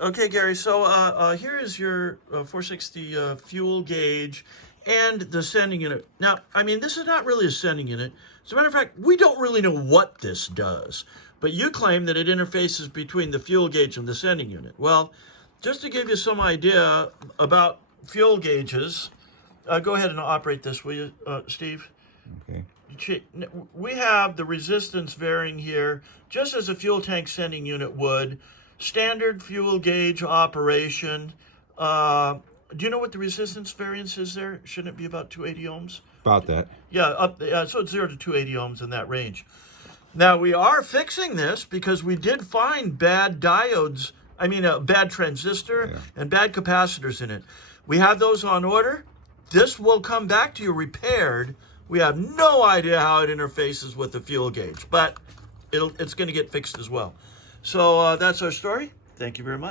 Okay, Gary, so here is your 460 fuel gauge and the sending unit. Now, I mean, this is not really a sending unit. As a matter of fact, we don't really know what this does, but you claim that it interfaces between the fuel gauge and the sending unit. Well, just to give you some idea about fuel gauges, go ahead and operate this, will you, Steve? Okay. We have the resistance varying here, just as a fuel tank sending unit would. Standard fuel gauge operation. Do you know what the resistance variance is there? Shouldn't it be about 280 ohms? About that. Yeah, so it's 0 to 280 ohms in that range. Now, we are fixing this because we did find bad diodes, a bad transistor and bad capacitors in it. We have those on order. This will come back to you repaired. We have no idea how it interfaces with the fuel gauge, but it's going to get fixed as well. So that's our story. Thank you very much.